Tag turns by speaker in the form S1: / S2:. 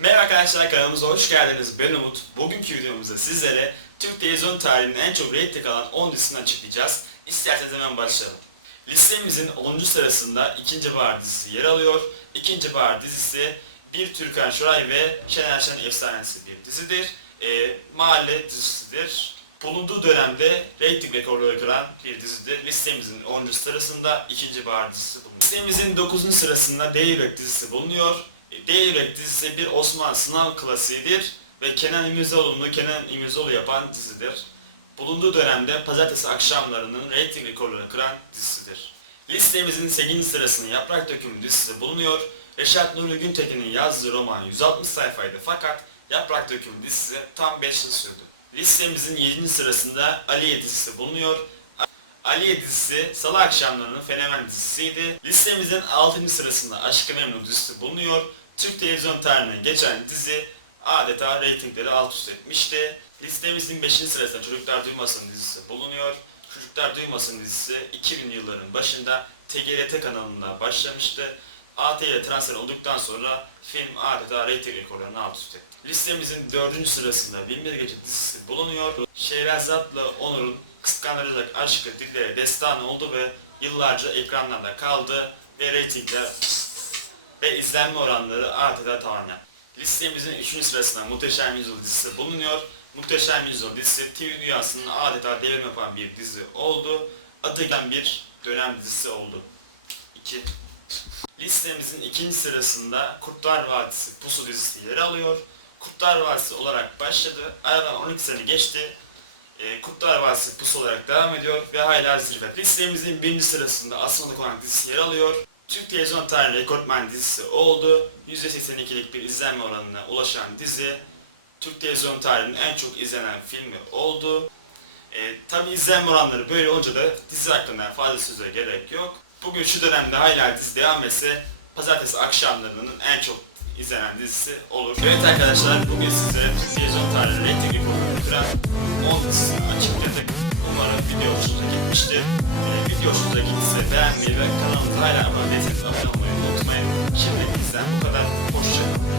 S1: Merhaba arkadaşlar kanalımıza hoş geldiniz. Ben Umut. Bugünkü videomuzda sizlere Türk televizyon tarihinin en çok reyting alan 10 dizisini açıklayacağız. İsterseniz hemen başlayalım. Listemizin 10. sırasında 2. Bahar dizisi yer alıyor. 2. Bahar dizisi bir Türkan Şoray ve Şener Şen efsanesi bir dizidir. Ee, mahalle dizisidir. Bulunduğu dönemde reyting rekorları kıran bir dizidir. Listemizin 10. sırasında 2. Bahar dizisi bulunuyor. Listemizin 9. sırasında Daybreak dizisi bulunuyor. Daybreak dizisi bir Osman sınav klasiğidir ve Kenan İmirzalıoğlu'nu Kenan İmirzalıoğlu yapan dizidir. Bulunduğu dönemde pazartesi akşamlarının reyting rekorlarını kıran dizisidir. Listemizin 8. sırasında Yaprak Dökümü dizisi bulunuyor. Reşat Nuri Güntekin'in yazdığı roman 160 sayfaydı fakat Yaprak Dökümü dizisi tam 5 yıl sürdü. Listemizin 7. sırasında Aliye dizisi bulunuyor. Aliye dizisi Salı akşamlarının fenomen dizisiydi. Listemizin 6. sırasında Aşk-ı Memnu dizisi bulunuyor. Türk televizyon tarihine geçen dizi adeta reytingleri alt üst etmişti. Listemizin 5. sırasında Çocuklar Duymasın dizisi bulunuyor. Çocuklar Duymasın dizisi 2000 yılların başında TGRT kanalında başlamıştı. ATV'ye transfer olduktan sonra film adeta reyting rekorlarını alt üst etti. Listemizin 4. sırasında Binbir Gece dizisi bulunuyor. Şehrazat'la Onur'un kıskanılacak aşkı dillere destan oldu ve yıllarca ekranlarda kaldı ve reytingler ve izlenme oranları adeta tavan yaptı. Listemizin 3. sırasında Muhteşem Yüzyıl dizisi bulunuyor. Muhteşem Yüzyıl dizisi TV dünyasının adeta devrim yapan bir dizi oldu. Adı gelen bir dönem dizisi oldu. 2. Listemizin ikinci sırasında Kurtlar Vadisi Pusu dizisi yer alıyor. Kurtlar Vadisi olarak başladı. Aradan 12 sene geçti. E, Kurtlar Vadisi Pusu olarak devam ediyor ve hala zirve. Listemizin birinci sırasında Asmalı Konak dizisi yer alıyor. Türk televizyon tarihi rekortman dizisi oldu. %82'lik bir izlenme oranına ulaşan dizi Türk televizyon tarihinin en çok izlenen filmi oldu. E, Tabi izlenme oranları böyle olunca da dizi hakkında fazla söze gerek yok. Bugün şu dönemde hala dizi devam etse pazartesi akşamlarının en çok izlenen dizisi olur. Evet arkadaşlar bugün sizlere Türk televizyon tarihi reyting rekorunu kıran 10 dizisini açıkladık. Gitmiştir. Ee, video hoşunuza gittiyse beğenmeyi ve kanalımıza hala abone değilseniz abone olmayı unutmayın. Şimdi bizden bu kadar. Hoşçakalın.